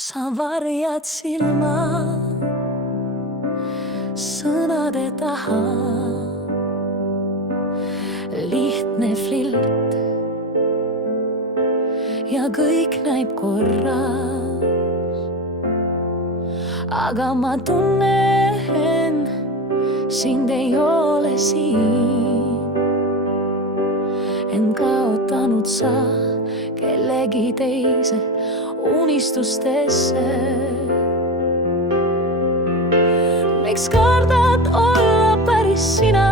sa varjad silma sõnade taha. Lihtne flirt ja kõik näib korras, aga ma tunnen, sind ei ole siin. En kaotanud sa kellegi teise unistustesse. Miks kardad olla päris sina?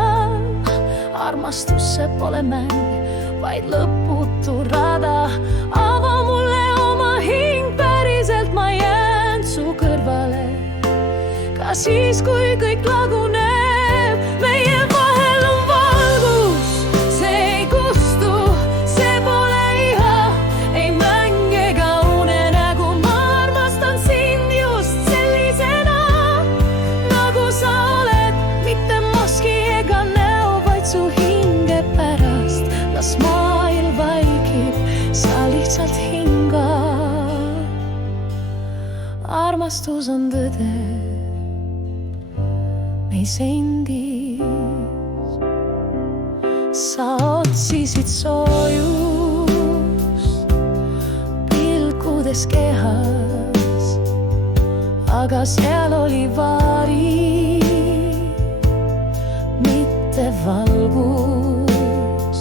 Armastusse pole mäng, vaid lõputu rada. Ava mulle oma hing, päriselt ma jään su kõrvale. Ka siis, kui kõik laguneb, meie vahel on valgus. See ei kustu, see pole iha, ei mäng ega unenägu. Ma armastan sind just sellisena, nagu sa oled, mitte maski ega näo, vaid su hinge pärast. Las maailm vaikib, sa lihtsalt hinga. Armastus on tõde meis endis. Sa otsisid soojust pilkudes kehas, aga seal oli vari, mitte valgus.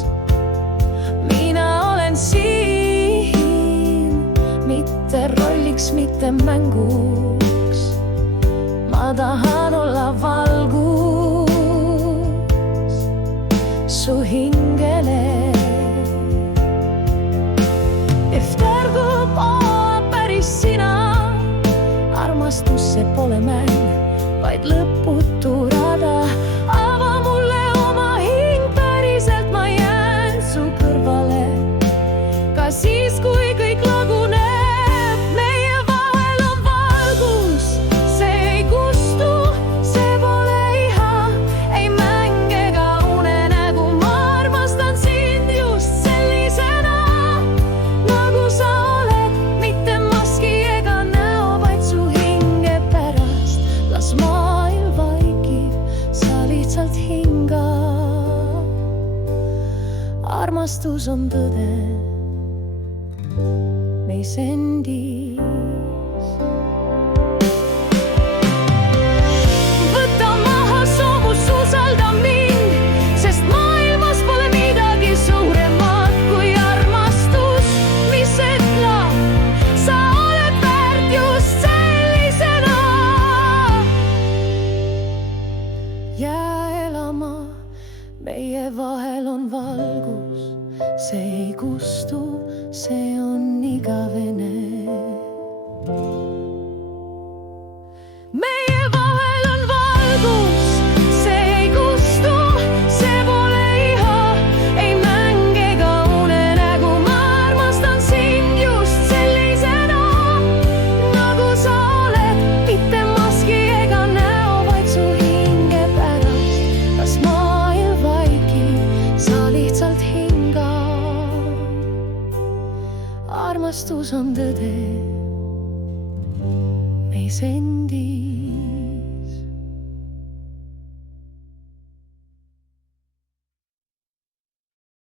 Mina olen siin, mitte rolliks, mitte mänguks. Ma tahan olla valgus su hingele. Eftergub oa päris sina. Armastus see pole mäng, vaid lõputu rada. Ava mulle oma hing, päriselt ma jään su kõrvale. Ka siis, kui kõik laguneb, armastus on tõde meis endis. Võta maha soomus, usalda mind, sest maailmas pole midagi suuremat kui armastus, mis ütleb, sa oled väärt just sellisena. Jää elama, meie vahel on valgus. See ei kustu, see on igavene. Meie vahel on valgus, see ei kustu, see pole iha, ei mäng ega unenägu. Ma armastan sind just sellisena, nagu sa oled, mitte maski ega näo, vaid su hinge pärast. Las maailm vaikib, sa lihtsalt hinga. Armastus on tõde meis endis.